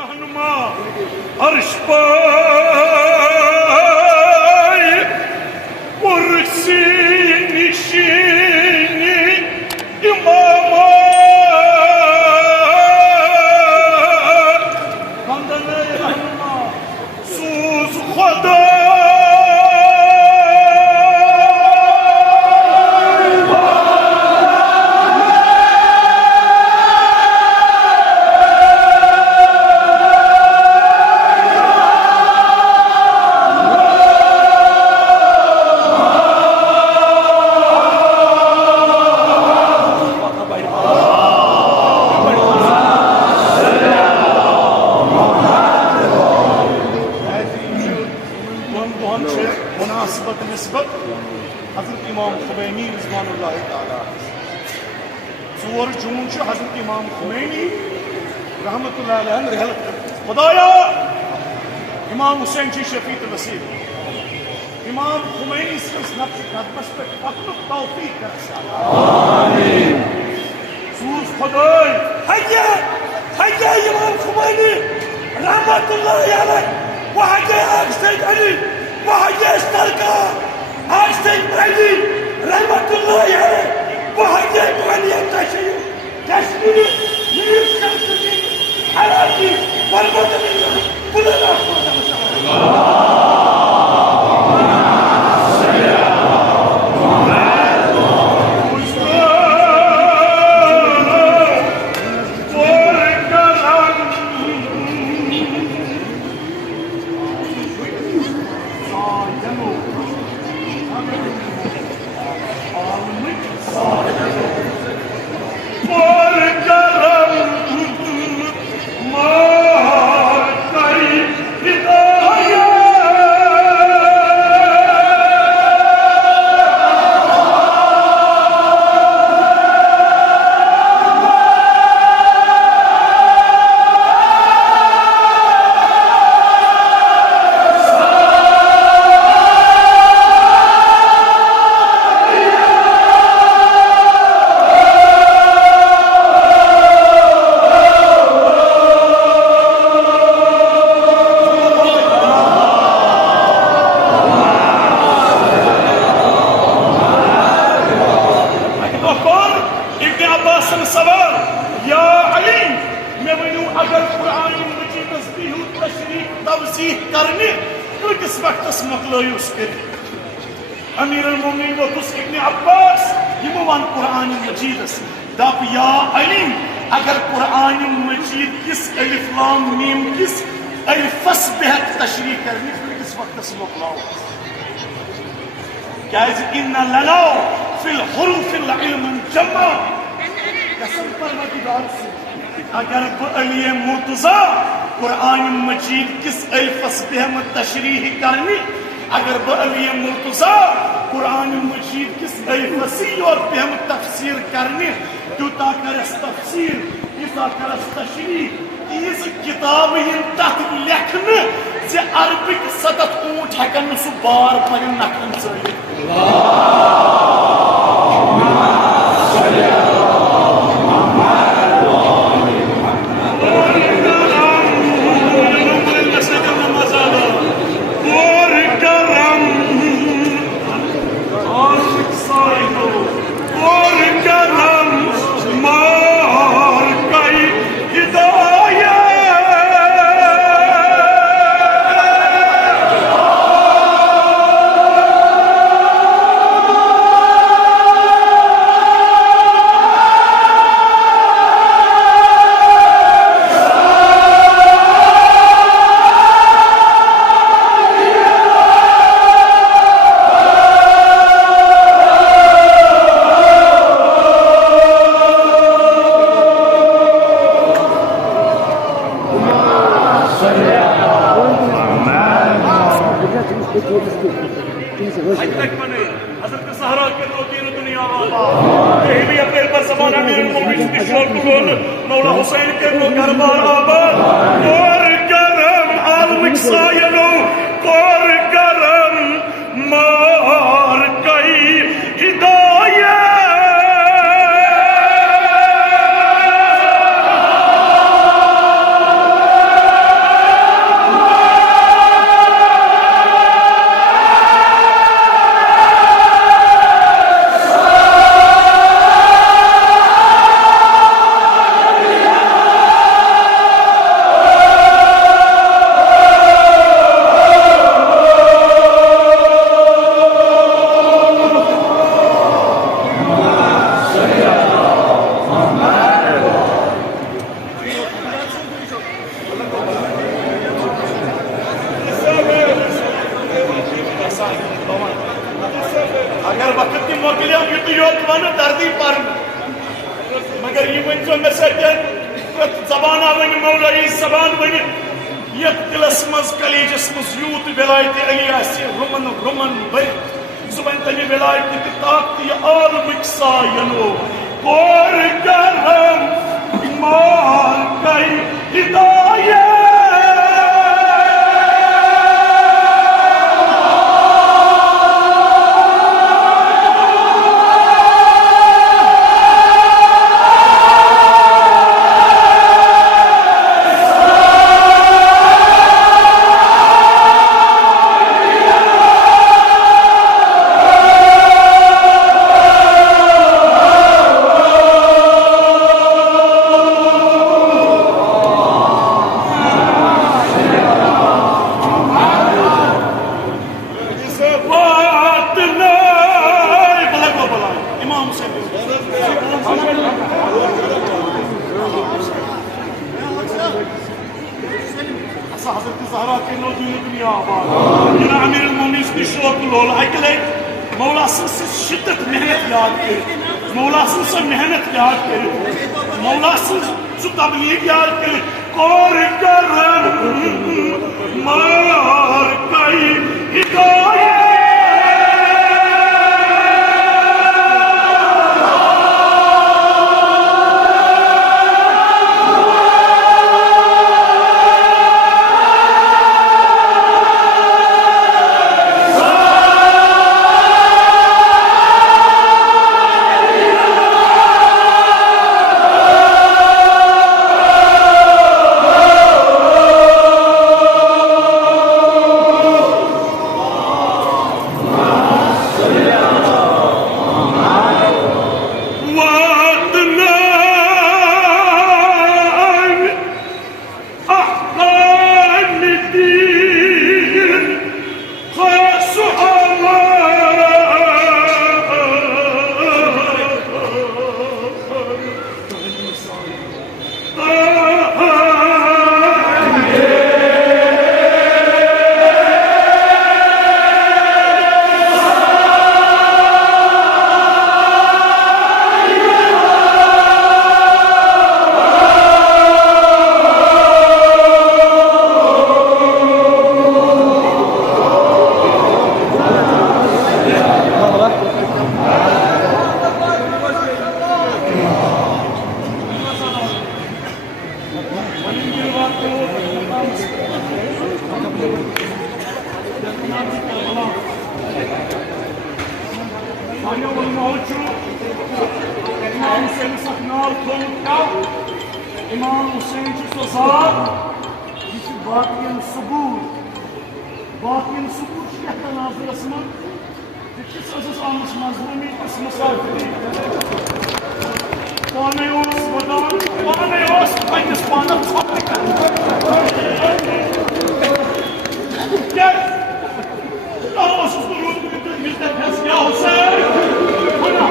रहनुमा अर्श पर कुर्सी निशीनी इमाम बंदने रहनुमा सूज खुदा मुनासिबत निस्बत हजरत इमाम खुमैनी रिज़वानुल्लाह ताला 4 जून हजरत इमाम खुमैनी रहमतुल्लाह अलैहि रहलत खुदाया इमाम हुसैन जी शफीत वसील इमाम खुमैनी सिर्फ नफ्स कदमश पे अपना तौफीक कर आमीन सूज खुदाई हय्या इमाम खुमैनी रहमतुल्लाह अलैहि वहजे सैयद अली वहजे सरका आज सैयद अली रहमतुल्लाह अलैहि वहजे मुअल्लिम तशय्युअ कश्मीरी मीर शमसुद्दीन हराकी वलमुतमिन कुलना अमीर अल-मोमिनीन वतुस इब्न अब्बास यमो वन कुरान मजीद दप या अली अगर कुरान मजीद किस अलिफ लाम मीम किस अलिफस बेहक तशरीह करनी किस वक्त मोकलाओ क्या इन्ना लना फिल हुरूफिल इल्म जम्मा कसम परवरदिगार से अगर अली मुर्तजा कुरान मजीद किस अलिफस बेहक तशरीह करनी अगर बअली मुर्तजा कुरान मजीद किस अलिफसी और बेहम तफसीर करने यूता करस तफसीर यूता करस तशरीह इस किताब इन तथ लेखन जे अरबिक 7 ऊंट हेकन सु बार पन नखन चलित मौला हुसैन के लो करबार आबाद और करम आलमिक सायनो और करम मार कई हिदायत अगर वक्त की मोकलिया वन दर्दी पर मगर यह वन जो मे जबान वन मौला जबान वन ये दिलस मज कलीजस मज यूत विलायत अली रुमन रुमन भर सुबह तमे विलायत की ताकत आलमिक सायनो और करम मार कई हिदायत हजरत ज़हरा के नौजून दुनिया आबाद अमीर मोमिनीन की शौक लोल अकले मौला से शिद्दत मेहनत याद कर मौला से मेहनत याद कर मौला से तबलीग याद कर और करम मार कई हिदायत Anne olma için İmam Hüseyin saknar konukta İmam Hüseyin sözar Yişi bakiyen subur şiyahta nazırasını Dikki sözüz almış mazlumi kısmı sarfı Bana yos vadan, bana yos Aynıs bana tatlık Gel! Allahsız durun yüzde kes ya Hüseyin! Bana!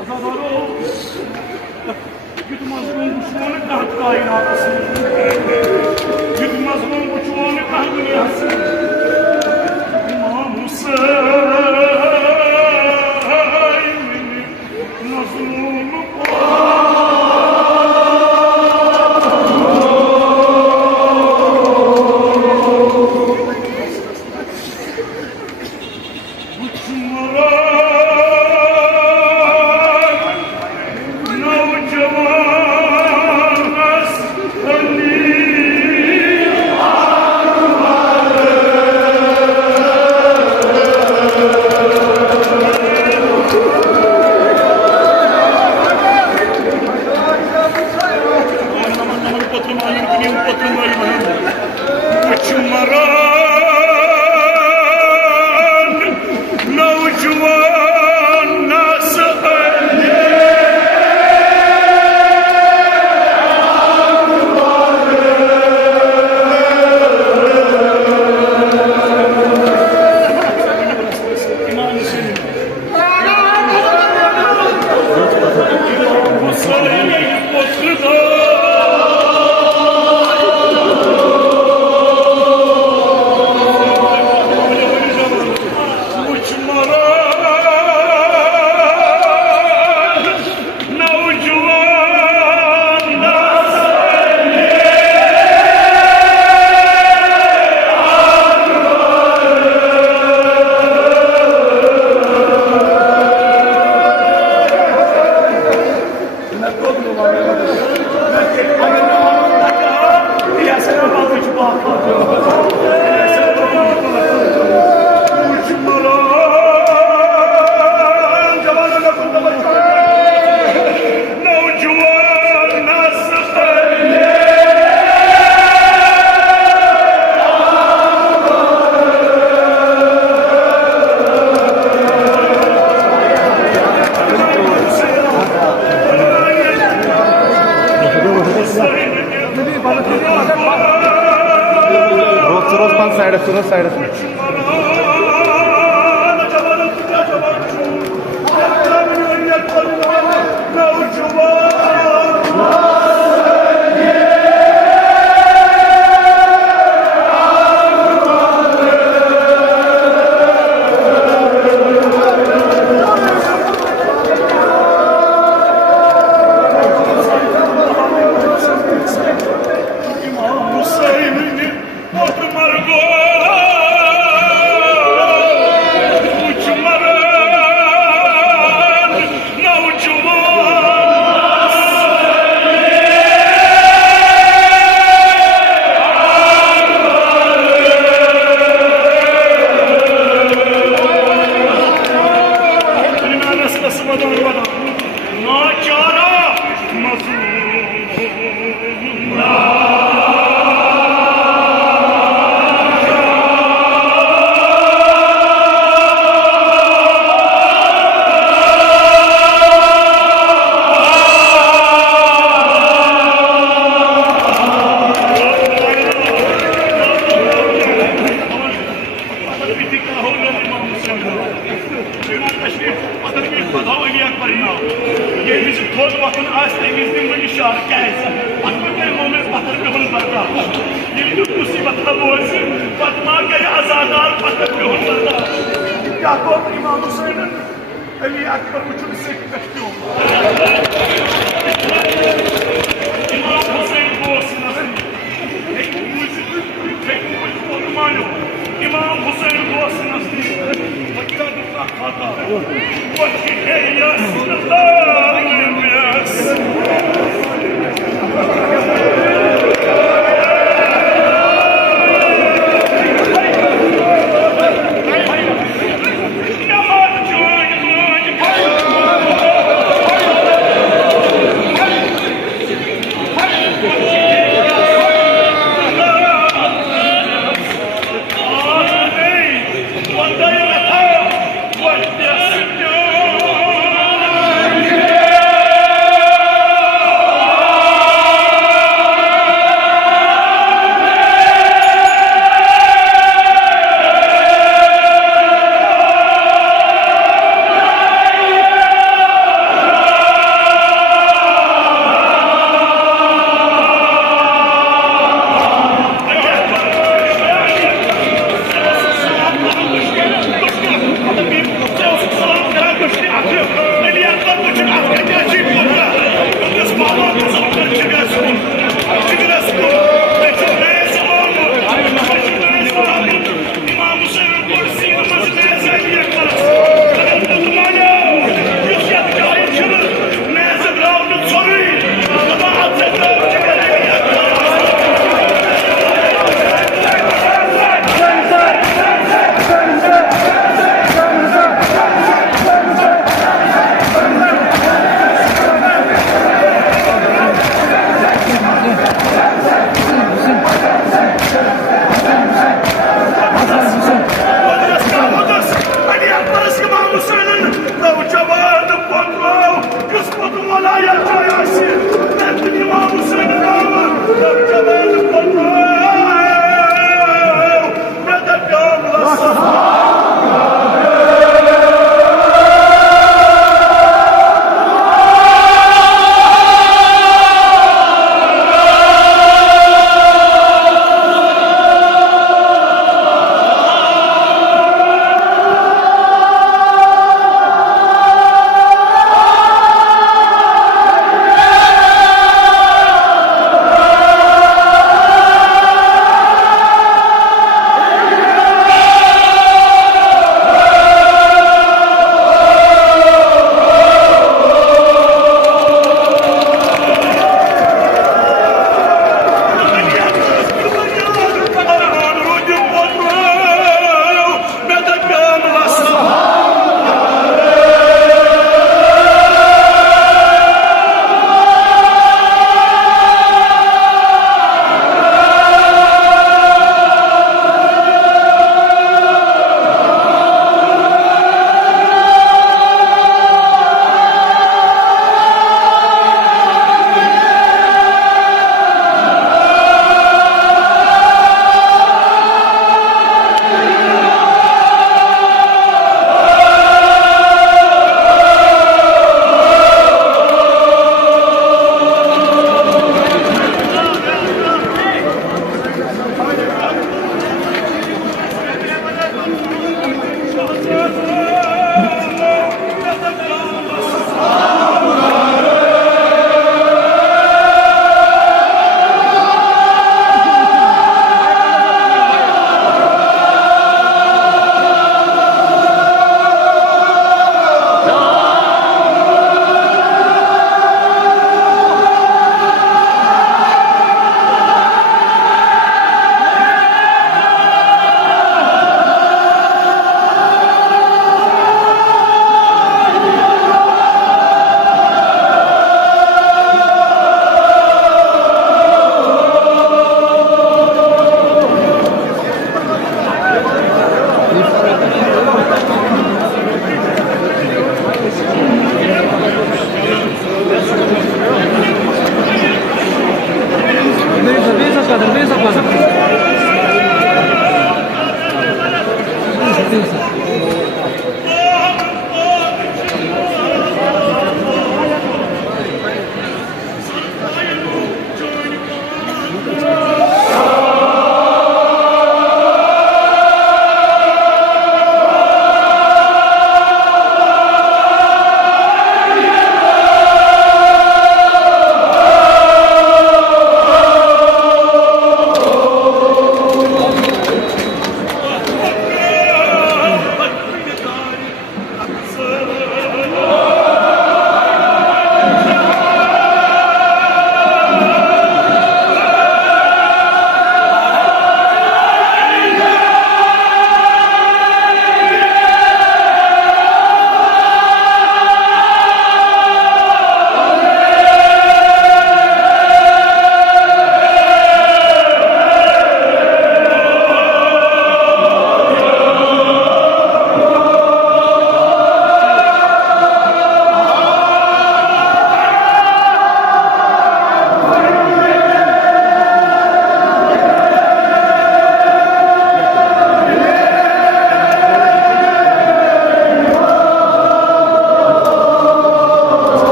Azadaro! Yutmazlığın uçuğunu kaht kainatısın. Yutmazlığın uçuğunu kaht dünyasın. İmam Hüseyin! Nazlımı side. İmam Hüseyin'in Ali Akbar uçunu sekmekte oldu. İmam Hüseyin bu olsun. Tek olmalı. İmam Hüseyin bu olsun. Vakit adına kata. Vakit ya Resulallah.